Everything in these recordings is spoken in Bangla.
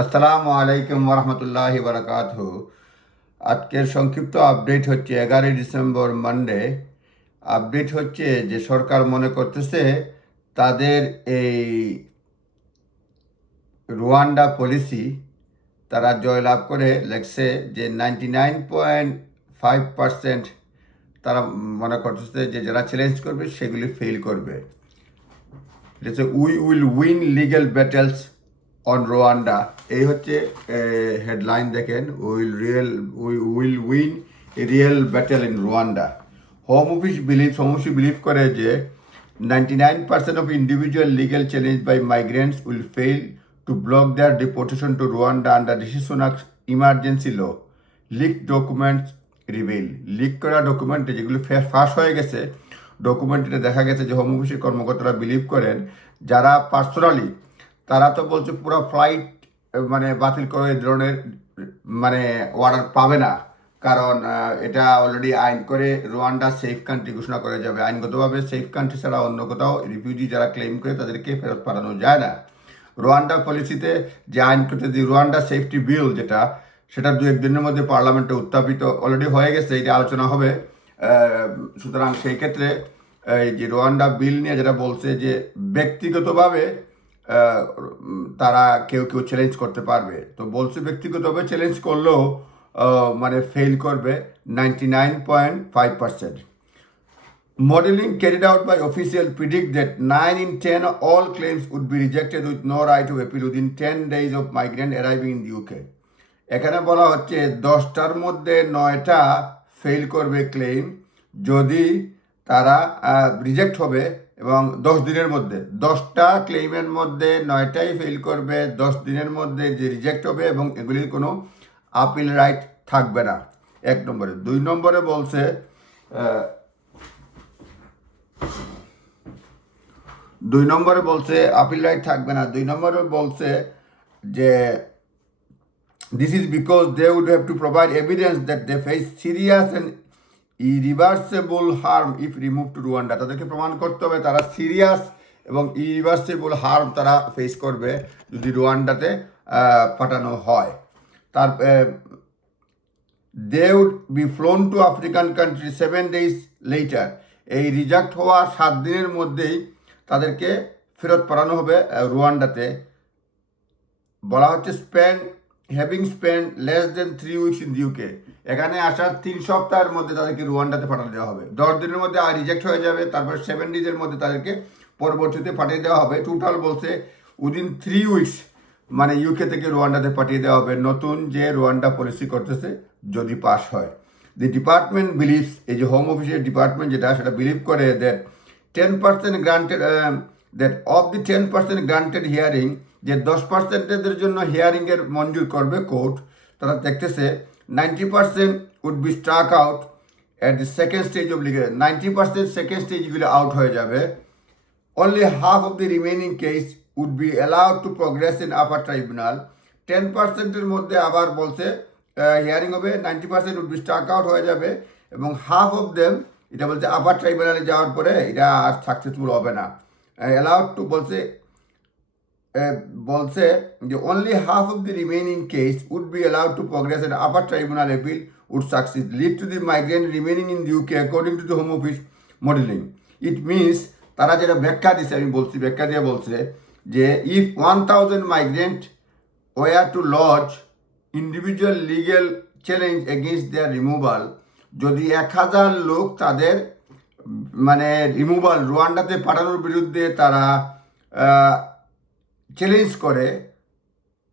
আসসালামু আলাইকুম ওরহমতুল্লাহি বারাকাতুহু। আজকের সংক্ষিপ্ত আপডেট হচ্ছে 11 ডিসেম্বর মানডে। আপডেট হচ্ছে যে সরকার মনে করতেছে তাদের এই রুয়ান্ডা পলিসি তারা জয়লাভ করে লেখছে যে 99.5% তারা মনে করতেছে যে যারা চ্যালেঞ্জ করবে সেগুলি ফেল করবে। We will win legal battles on Rwanda, এই হচ্ছে হেডলাইন। দেখেন, we will win a real battle in Rwanda. Home office believe করে যে 99% of individual legal challenge by migrants will fail to block their deportation to Rwanda under Rishi Sunak emergency law. Leak documents reveal, leak করা ডকুমেন্টে যেগুলো ফাঁস হয়ে গেছে, ডকুমেন্টে দেখা গেছে যে হোম অফিসের কর্মকর্তারা বিলিভ করেন যারা পার্সোনালি, তারা তো বলছে পুরো ফ্লাইট মানে বাতিল করে এই ধরনের মানে অর্ডার পাবে না, কারণ এটা অলরেডি আইন করে রোয়ান্ডা সেফ কান্ট্রি ঘোষণা করা যাবে। আইনগতভাবে সেফ কান্ট্রি ছাড়া অন্য কোথাও রিফিউজি যারা ক্লেম করে তাদেরকে ফেরত পাঠানো যায় না। রোয়ান্ডা পলিসিতে যে আইন করতে যে রোয়ান্ডা সেফটি বিল যেটা, সেটা 2-1 দিনের মধ্যে পার্লামেন্টে উত্থাপিত অলরেডি হয়ে গেছে, এটা আলোচনা হবে। সুতরাং সেই ক্ষেত্রে এই যে রোয়ান্ডা বিল নিয়ে যেটা বলছে যে ব্যক্তিগতভাবে তারা কেউ কেউ চ্যালেঞ্জ করতে পারবে, তো বলছে ব্যক্তিগতভাবে চ্যালেঞ্জ করলেও মানে ফেল করবে 99.5%। Modeling carried out by officials predict that 9 in 10 all claims would be rejected with no right of appeal within 10 days of migrant arriving in the UK. এখানে বলা হচ্ছে 10টার মধ্যে 9টা ফেল করবে ক্লেম, যদি তারা রিজেক্ট হবে, এবং 10 দিনের মধ্যে 10টা ক্লেমের মধ্যে 9টাই ফেল করবে 10 দিনের মধ্যে, যে রিজেক্ট হবে এবং এগুলির কোনো আপিল রাইট থাকবে না। 1 নম্বরে। 2 নম্বরে বলছে 2 নম্বরে বলছে আপিল রাইট থাকবে না। 2 নম্বরে বলছে যে this is because they would have to provide evidence that they face serious and irreversible harm if removed to Rwanda. তাদেরকে প্রমাণ করতে হবে তারা সিরিয়াস এবং ইরিভার্সিবল হার্ম তারা ফেস করবে যদি রুয়ান্ডাতে পাঠানো হয়। তার they would be flown to African country 7 days later. এই রিজেক্ট হওয়া 7 দিনের মধ্যেই তাদেরকে ফেরত পাঠানো হবে রুয়ান্ডাতে। বলা হচ্ছে having spend less than 3 weeks in the UK, এখানে আসার 3 সপ্তাহের মধ্যে তাদেরকে রুয়ান্ডাতে পাঠিয়ে দেওয়া হবে। 10 দিনের মধ্যে আর রিজেক্ট হয়ে যাবে, তারপর 7 ডেজের মধ্যে তাদেরকে পরবর্তীতে পাঠিয়ে দেওয়া হবে। টোটাল বলছে উইদিন 3 উইকস মানে ইউকে থেকে রুয়ান্ডাতে পাঠিয়ে দেওয়া হবে, নতুন যে রুয়ান্ডা পলিসি করতেছে যদি পাস হয়। দি ডিপার্টমেন্ট বিলিভস, এই যে হোম অফিসের ডিপার্টমেন্ট যেটা, সেটা বিলিভ করে that 10% granted that of the 10% granted hearing, যে 10%-এর জন্য হিয়ারিংয়ের মঞ্জুর করবে কোর্ট, তারা দেখতেছে 90% would be struck out at the second stage of legal. 90% second স্টেজগুলো আউট হয়ে যাবে। Only half of the remaining case would be allowed to progress in upper tribunal. 10%-এর মধ্যে আবার বলছে হিয়ারিং হবে, 90% উড বি স্ট্রাক আউট হয়ে যাবে, এবং হাফ অফ দেম, এটা বলছে আপার ট্রাইব্যুনালে যাওয়ার পরে এটা আর সাকসেসফুল হবে না। অ্যালাউড টু বলছে যে only half of the remaining case would be allowed to progress and upper tribunal appeal would succeed lead to the migrant remaining in the UK according to the home office modelling. It means, তারা যেটা ব্যাখ্যা দিচ্ছে, আমি বলছি ব্যাখ্যা দিয়ে বলছে যে if 1000 migrant were to lodge individual legal challenge against their removal, যদি 1000 লোক তাদের মানে রিমুভাল রুয়ান্ডাতে পাঠানোর বিরুদ্ধে তারা চ্যালেঞ্জ করে,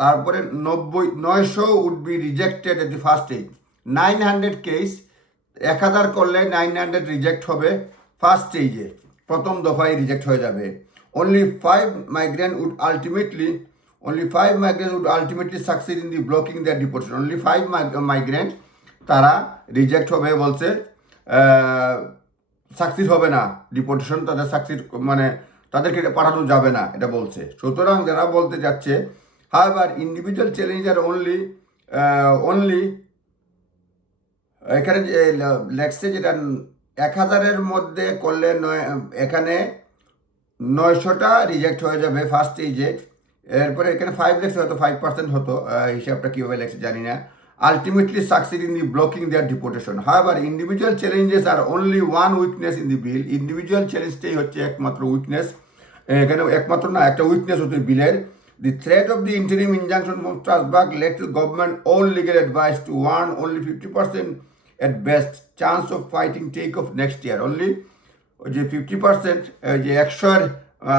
তারপরে 900 would be rejected at the first stage. 900 case 1000 করলে 900 রিজেক্ট হবে ফার্স্ট স্টেজে, প্রথম দফায় রিজেক্ট হয়ে যাবে। Only 5 migrant would ultimately succeed in the blocking their deportation. Only 5 migrant তারা রিজেক্ট হবে, বলছে সাকসিড হবে না, ডিপোর্টেশন তাদের সাকসিড মানে তাদেরকে পাঠানো যাবে না, এটা বলছে। সুতরাং যারা বলতে যাচ্ছে হাউএভার ইন্ডিভিজুয়াল চ্যালেঞ্জার অনলি এখানে লেখছে যেটা 1000-এর মধ্যে করলে এখানে 900টা রিজেক্ট হয়ে যাবে ফার্স্ট স্টেজে, এরপরে এখানে 5 লেখছে, হয়তো 5% হতো, হিসাবটা কীভাবে লেখছে জানি না। Ultimately succeed in the blocking their deportation. However individual challenges are only one weakness in the bill. Individual চ্যালেঞ্জটাই হচ্ছে একমাত্র উইকনেস, এখানে একমাত্র না, একটা উইকনেস হচ্ছে বিলের। The threat of the interim injunction from Strasbourg led to government all legal advice to warn only 50% at best chance of fighting take off next year. Only ওই যে 50%, যে 100-এর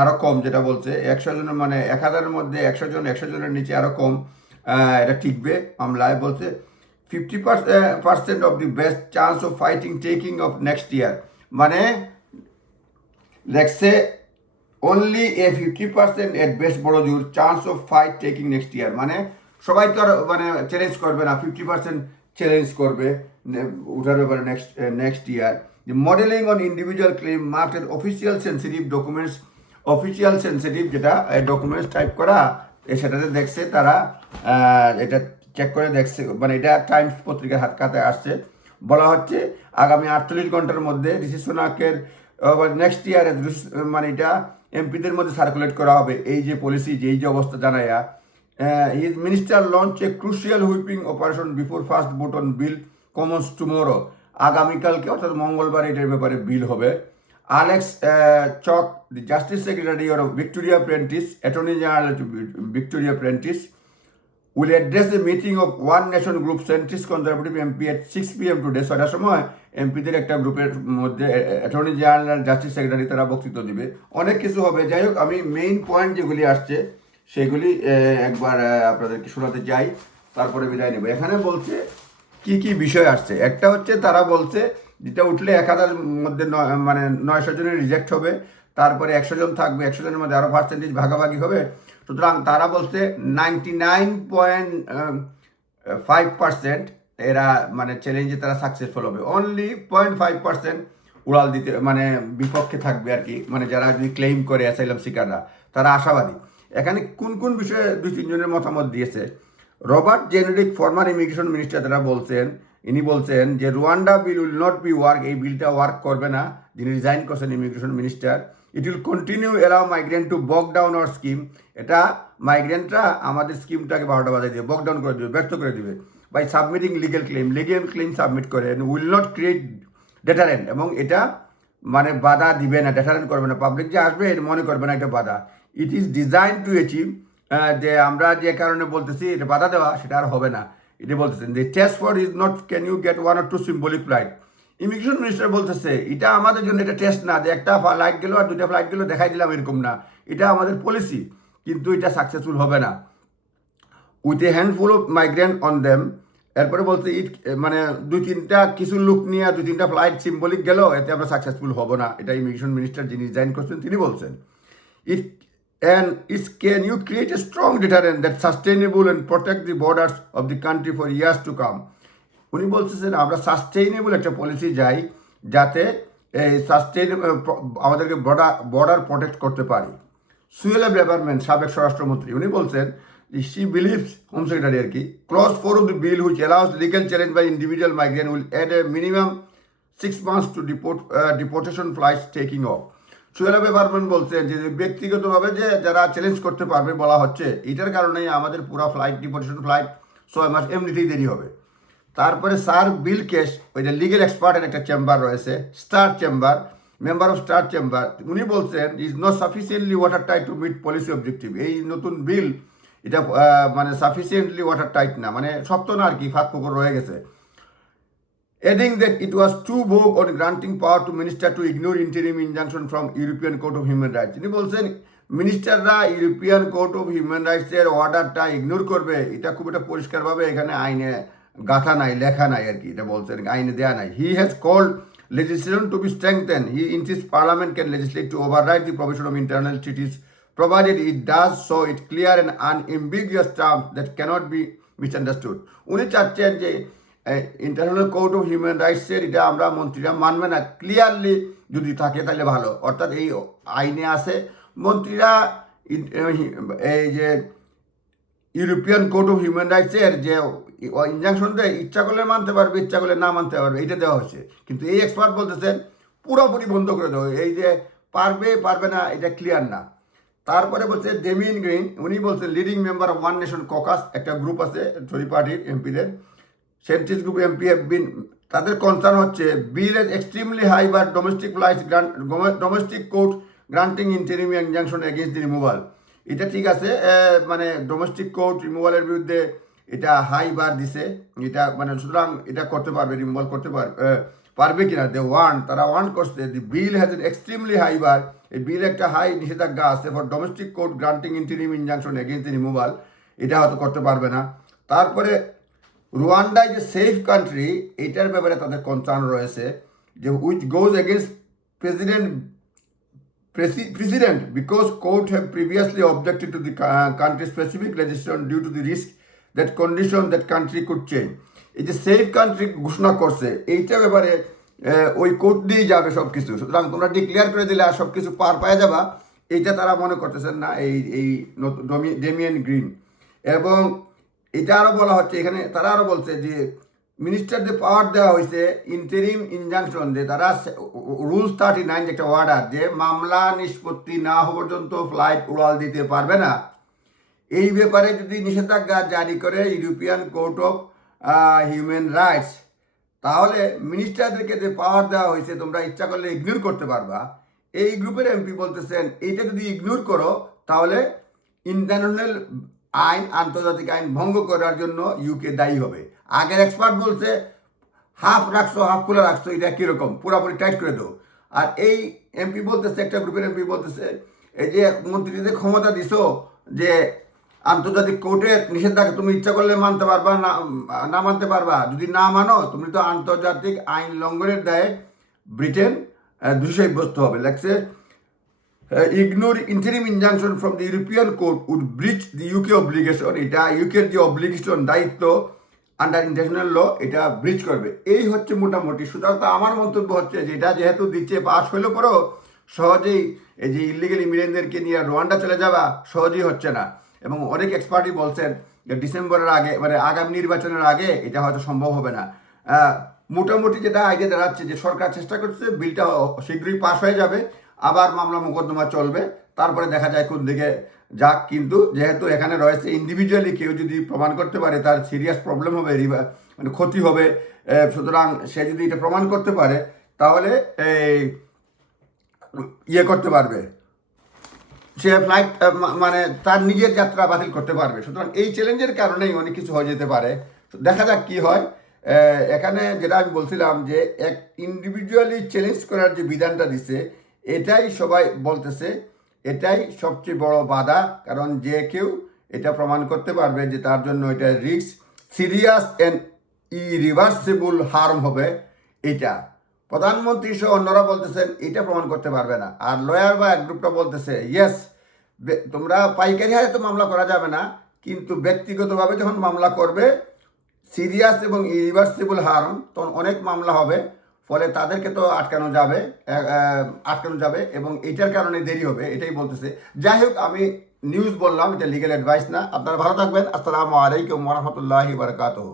আরও কম, যেটা বলছে 100 জনের মানে 1000-এর মধ্যে 100 জন, 100 জনের নিচে আরও কম এটা টিকবে মামলায়। বলছে 50% of the best chance of fighting taking off next year, মানে লেখছে অনলি এ 50% এট বেস্ট বড় জোর chance of fight taking next year, মানে সবাই তো আর মানে চ্যালেঞ্জ করবে না, 50% চ্যালেঞ্জ করবে উঠার ব্যাপারে next year. The modeling on individual claim marked as official sensitive documents, official sensitive যেটা ডকুমেন্টস টাইপ করা, সেটাতে দেখছে তারা, এটা চেক করে দেখছে, মানে এটা টাইমস পত্রিকার হাত কাতে আসছে। বলা হচ্ছে আগামী 48 ঘন্টার মধ্যে ঋষি সোনাকের নেক্সট ইয়ারে মানে এটা এমপিদের মধ্যে সার্কুলেট করা হবে এই যে পলিসি, যেই যে অবস্থা জানায়া। His minister launch a crucial whipping operation before first vote on bill commons tomorrow. আগামীকালকে অর্থাৎ মঙ্গলবার এটার ব্যাপারে বিল হবে। Alex Chalk, the justice secretary of Victoria Prentis, attorney general Victoria Prentis, will address the meeting of One Nation Group Centrist Conservative MP at 6 p.m. today. 6টার সময় এমপিদের একটা গ্রুপের মধ্যে অ্যাটর্নি জেনারেল, জাস্টিস সেক্রেটারি তারা বক্তৃতা দিবে, অনেক কিছু হবে। যাই হোক, আমি মেইন পয়েন্ট যেগুলি আসছে সেগুলি একবার আপনাদেরকে শোনাতে চাই, তারপরে বিদায় নেব। এখানে বলছে কি কি বিষয় আসছে। একটা হচ্ছে তারা বলছে যেটা উঠলে 1000 মধ্যে মানে 900 জনের রিজেক্ট হবে, তারপরে 100 জন থাকবে, 100 জনের মধ্যে আরও পার্সেন্টেজ ভাগাভাগি হবে। সুতরাং তারা বলছে 99.5% এরা মানে চ্যালেঞ্জে তারা সাকসেসফুল হবে, অনলি 0.5% উড়াল দিতে মানে বিপক্ষে থাকবে আর কি, মানে যারা যদি ক্লেইম করে অ্যাসাইলাম সিকাররা তারা আশাবাদী। এখানে কোন কোন বিষয়ে 2-3 জনের মতামত দিয়েছে। Robert Jenrick, former immigration minister, তারা বলছেন, ইনি বলছেন যে Rwanda bill will not be work, এই বিলটা ওয়ার্ক করবে না, যিনি রিজাইন করছেন immigration minister. It will continue allow migrant to bog down our scheme, এটা মাইগ্রেন্টরা আমাদের স্কিমটাকে 12টা বাজায় দিবে, বক ডাউন করে দেবে, ব্যর্থ করে দেবে। By submitting legal claim submit করে, উইল নট ক্রিয়েট ডেটারেন্ট, এবং এটা মানে বাধা দিবে না, ডেটারেন্ট করবে না, পাবলিক যে আসবে এর মনে করবে না এটা বাধা। It is design to achieve, যে আমরা যে কারণে বলতেছি এটা বাধা দেওয়া, সেটা আর হবে না, এটা বলতেছেন। The test for is not can you get 1 or 2 symbolic flight. Immigration minister বলতেছে এটা আমাদের জন্য এটা টেস্ট না, যে একটা ফ্লাইট গেলো আর 2টা ফ্লাইট গেলো দেখাই দিলাম, এরকম না, এটা আমাদের পলিসি, কিন্তু এটা সাকসেসফুল হবে না। With a handful of migrant on them, এরপরে বলছে ইট মানে 2-3টা কিছু লোক নিয়ে 2-3টা ফ্লাইট সিম্বলিক গেল, এতে আমরা সাকসেসফুল হব না, এটা ইমিগ্রেশন মিনিস্টার যিনি রিজাইন করছেন তিনি বলছেন। ইট and it can you create a strong deterrent that sustainable and protect the borders of the country for years to come. উনি বলতেছেন আমরা সাস্টেইনেবল একটা পলিসি যাই, যাতে এই সাস্টেইনেবল আমাদেরকে বর্ডার প্রোটেক্ট করতে পারি। সুয়েলা ব্রেভারম্যান, সাবেক স্বরাষ্ট্রমন্ত্রী, উনি বলছেন she believes, হোম সেক্রেটারি আর কি, clause 4 of the bill which allows legal challenge by individual migrant will add a minimum 6 months to deportation flights taking off. Suella Braverman বলছেন যে ব্যক্তিগতভাবে যে যারা চ্যালেঞ্জ করতে পারবে বলা হচ্ছে, এটার কারণেই আমাদের পুরো ফ্লাইট ডিপোর্টেশন ফ্লাইট 6 মাস এমনিতেই দেরি হবে। তারপরে স্যার বিল কেস, ওই যে লিগেল এক্সপার্টের একটা চেম্বার রয়েছে, star chamber, member of star chamber, উনি বলছেন is not sufficiently water tight to meet policy objective. এই নতুন বিল এটা মানে সাফিসিয়েন্টলি ওয়াটার টাইট না, মানে শক্ত না আর কি, ফাঁক ফোকর রয়ে গেছে। Adding that it was too vague on granting power to minister to ignore interim injunction from European Court of Human Rights. তিনি বলছেন মিনিস্টাররা ইউরোপিয়ান কোর্ট অফ হিউম্যান রাইটসের অর্ডারটা ইগনোর করবে, এটা খুব একটা পরিষ্কারভাবে এখানে আইনে গাথা নাই, লেখা নাই আর কি, এটা বলছেন আইনে দেয়া নাই। He has called legislation to be strengthened. He insists Parliament can legislate to override the provision of internal treaties, provided it does so in clear and unambiguous terms that cannot be misunderstood. উনি চাচ্ছেন যে ইন্টারন্যাশনাল কোর্ট অফ হিউম্যান রাইটসের এটা আমরা মন্ত্রীরা মানবে না, ক্লিয়ারলি যদি থাকে তাহলে ভালো, অর্থাৎ এই আইনে আছে মন্ত্রীরা এই যে ইউরোপিয়ান কোর্ট অফ হিউম্যান রাইটসের যে ইনজাংশন দেয় ইচ্ছা করলে মানতে পারবে, ইচ্ছা করলে না মানতে পারবে, এটা দেওয়া হচ্ছে। কিন্তু এই এক্সপার্ট বলতেছেন পুরোপুরি বন্ধ করে দেওয়া, এই যে পারবে পারবে না এটা ক্লিয়ার না। তারপরে বলছে ডেমিয়ান গ্রিন, উনি বলছে leading member of one nation caucus, একটা গ্রুপ আছে টরি পার্টির এমপিদের, centrist group MP have been, তাদের কনসার্ন হচ্ছে বিল এজ এক্সট্রিমলি হাই বা domestic flights domestic court granting interim injunction against the removal. এটা ঠিক আছে, মানে ডোমেস্টিক কোর্ট রিমুভালের বিরুদ্ধে এটা হাই বার দিছে, এটা মানে সুতরাং এটা করতে পারবে, রিমুভাল করতে পারবে কিনা, তারা ওয়ান্ট করছে দি বিল হ্যাজ এন এক্সট্রিমলি হাই বার, এই বিল একটা হাই নিষেধাজ্ঞা আছে for domestic court granting interim injunction against the removal, এটা হয়তো করতে পারবে না। তারপরে রুয়ান্ডা যে সেফ কান্ট্রি, এটার ব্যাপারে তাদের কনসার্ন রয়েছে, যে which goes against precedent because court have previously objected to the country specific legislation due to the risk that condition that country could change. এই যে সেফ কান্ট্রি ঘোষণা করছে, এইটার ব্যাপারে ওই কোর্ট দিয়েই যাবে সব কিছু, সুতরাং তোমরা ডিক্লেয়ার করে দিলে আর সব কিছু পার পাওয়া যাবা, এইটা তারা মনে করতেছেন না এই ডেমিয়ান গ্রিন। এবং এটা আরও বলা হচ্ছে এখানে, তারা আরও বলছে যে মিনিস্টারদের পাওয়ার দেওয়া হয়েছে ইন্টারিম ইনজাংশন, যে তারা রুলস 39 একটা অর্ডার, যে মামলা নিষ্পত্তি না হওয়া পর্যন্ত ফ্লাইট উড়াল দিতে পারবে না, এই ব্যাপারে যদি নিষেধাজ্ঞা জারি করে European court of human rights, তাহলে মিনিস্টারদেরকে যে পাওয়ার দেওয়া হয়েছে তোমরা ইচ্ছা করলে ইগনোর করতে পারবা। এই গ্রুপের এমপি বলতেছেন এইটা যদি ইগনোর করো তাহলে ইন্টারন্যাশনাল আইন, আন্তর্জাতিক আইন ভঙ্গ করার জন্য ইউকে দায়ী হবে। আগের এক্সপার্ট বলছে হাফ রাখছো, হাফ খোলা রাখছো, এটা কীরকম, পুরোপুরি টাইট করে দাও। আর এই এমপি বলতেছে, একটা গ্রুপের এমপি বলতেছে এই যে মন্ত্রীদের ক্ষমতা দিছো যে আন্তর্জাতিক কোর্টের নিষেধাজ্ঞা তুমি ইচ্ছা করলে মানতে পারবা, না মানতে পারবা, যদি না মানো তুমি তো আন্তর্জাতিক আইন লঙ্ঘনের দায়ে ব্রিটেন দোষী সাব্যস্ত হবে। লাগছে ignore interim injunction from the European court would breach the UK obligation, এটা ইউকের যে অব্লিগেশন দায়িত্ব আন্ডার ইন্টারন্যাশনাল ল, এটা ব্রিচ করবে। এই হচ্ছে মোটামুটি। সুতরাং আমার মন্তব্য হচ্ছে যে এটা যেহেতু দিচ্ছে, পাস হইলে পরেও সহজেই এই যে ইলিগেল ইমিগ্রেন্টদেরকে নিয়ে রোয়ান্ডা চলে যাওয়া সহজেই হচ্ছে না। এবং অনেক এক্সপার্টই বলছেন যে ডিসেম্বরের আগে, মানে আগামী নির্বাচনের আগে এটা হয়তো সম্ভব হবে না। মোটামুটি যেটা আইডিয়া দাঁড়াচ্ছে যে সরকার চেষ্টা করছে বিলটা শীঘ্রই পাস হয়ে যাবে, আবার মামলা মোকদ্দমা চলবে, তারপরে দেখা যায় কোন দিকে যাক। কিন্তু যেহেতু এখানে রয়েছে ইন্ডিভিজুয়ালি কেউ যদি প্রমাণ করতে পারে তার সিরিয়াস প্রবলেম হবে, মানে ক্ষতি হবে, সুতরাং সে যদি এটা প্রমাণ করতে পারে তাহলে ইয়ে করতে পারবে, সে ফ্লাইট মানে তার নিজের যাত্রা বাতিল করতে পারবে। সুতরাং এই চ্যালেঞ্জের কারণেই অনেক কিছু হয়ে যেতে পারে, দেখা যাক কি হয়। এখানে যেটা আমি বলছিলাম যে এক ইন্ডিভিজুয়ালি চ্যালেঞ্জ করার যে বিধানটা দিছে, এটাই সবাই বলতেছে এটাই সবচেয়ে বড় বাধা, কারণ যে কেউ এটা প্রমাণ করতে পারবে যে তার জন্য এটা risk, serious and irreversible harm হবে, এটা প্রধানমন্ত্রী সহ অন্যরা বলতেছেন এটা প্রমাণ করতে পারবে না। আর লয়ার বা এক গ্রুপটা বলতেছে ইয়েস, তোমরা পাইকারি হারে তো মামলা করা যাবে না, কিন্তু ব্যক্তিগতভাবে যখন মামলা করবে সিরিয়াস এবং ইরিভার্সিবল হার্ম, তখন অনেক মামলা হবে, ফলে তাদেরকে তো আটকানো যাবে এবং এটার কারণে দেরি হবে, এটাই বলতেছে। যাই হোক, আমি নিউজ বললাম, এটা লিগ্যাল অ্যাডভাইস না। আপনারা ভালো থাকবেন। আসসালামু আলাইকুম ওয়া রাহমাতুল্লাহি ওয়া বারাকাতুহু।